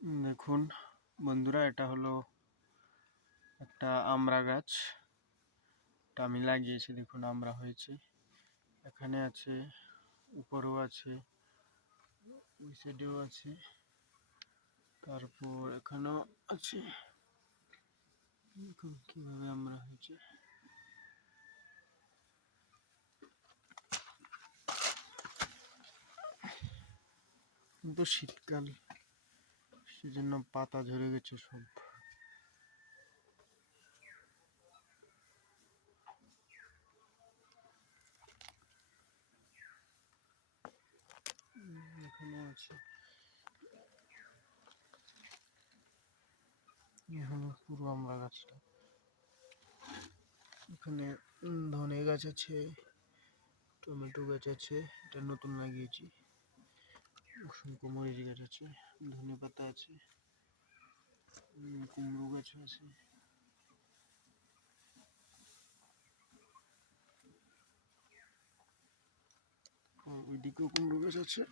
দেখুন বন্ধুরা, এটা হলো একটা আমড়া গাছ। এটা আমি লাগিয়েছি, দেখুন আমড়া হয়েছে, এখানে আছে, উপরেও আছে, ওই সাইডেও আছে, তারপর এখানেও আছে। দেখুন কিভাবে আমড়া হয়েছে। কিন্তু শীতকাল, সেজন্য পাতা ঝরে গেছে সব। এখানে আছে, এ হলো পুরো আমড়া গাছটা। এখানে ধনে গাছ আছে, টমেটো গাছ আছে, এটা নতুন লাগিয়েছি, অসংখ্য মরিচ গাছ আছে, ধনে পাতা আছে, কুমড়ো গাছ আছে, ওইদিকেও কুমড়ো গাছ আছে।